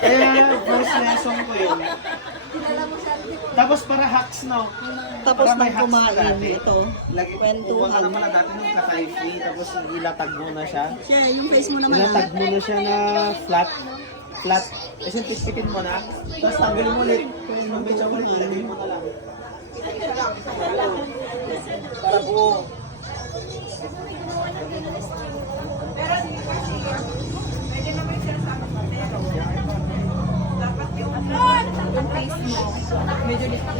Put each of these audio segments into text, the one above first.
Kaya first lesson ko yun. Tapos para hacks no. Tapos Para may hacks kumain, na dati. ito. Lagi, Kwentuhan. Kwentuhan. pala dati nung ka-typey, tapos ilatag mo na siya. Siya, yung face mo naman Ilatag mo na siya na flat. Flat. Kasi tistikin mo na. Tapos tanggalin mo ulit. Kung may medyo mo ilagay mo na lang. Para buo. Medyo liquid.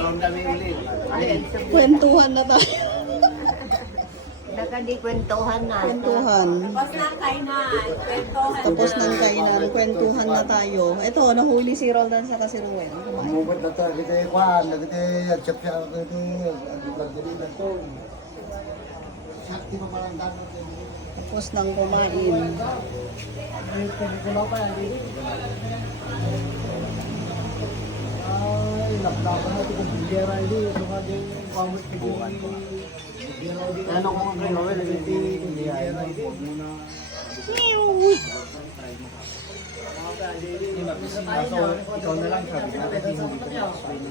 Ang dami ulit. Kwentuhan na tayo. Nakadi kwentuhan na. Kwentuhan. Tapos na kainan. Kwentuhan Tapos ng kainan, kwentuhan na tayo. Ito, nahuli si Roldan sa kasi Ruel. Mubot na to, kita kwan, kita chap siya, kita yung lagdali na to. Sakti pa dano. Tapos nang kumain. Ay, pa yan. Ay, laplakan na ito kung bigera hindi. Ito nga din, pamit ko din. Ano kung ang gano'n, hindi bigera hindi. Kaso, ikaw na lang sabi ko kasi hindi ko ma-explain.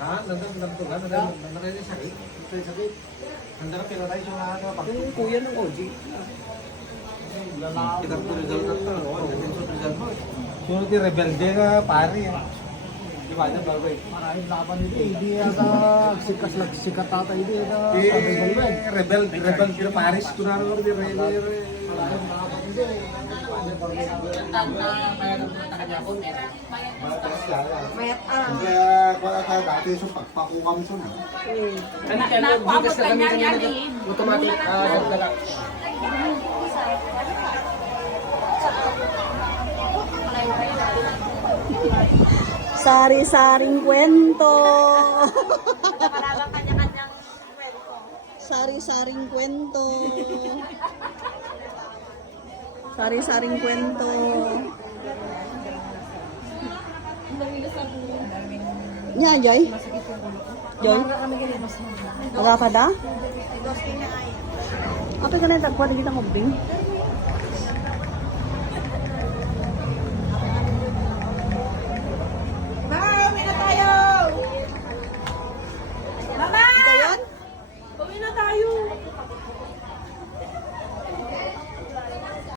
Ha? Nandang nandang ka? Nandang nandang yung sakit? Ito yung sakit? Nandang pinatay siya nga ano, pag Yung kuya ng OG. kita po result na to. Nandang sa result mo. Sunod yung rebelde ka, pare. Di ba? Ano ba? Maraming laban nito. Hindi yata sikas lang sikat tata. Hindi Eh, rebel, rebel Pero Paris, kunwari mo rin, Rene, maraming laban nito. Mayat ah. Kaya wala tayo dati sa pagpakukam sun. Ano kaya mo, na kami kanina automatic ah. Sari-saring kwento. Parang kanya-kanyang kwento. Sari-saring kwento. Sari-saring kwento. Nya, Joy? Joy? Wala ka da? Apa ka na tagpuan kita ngobding?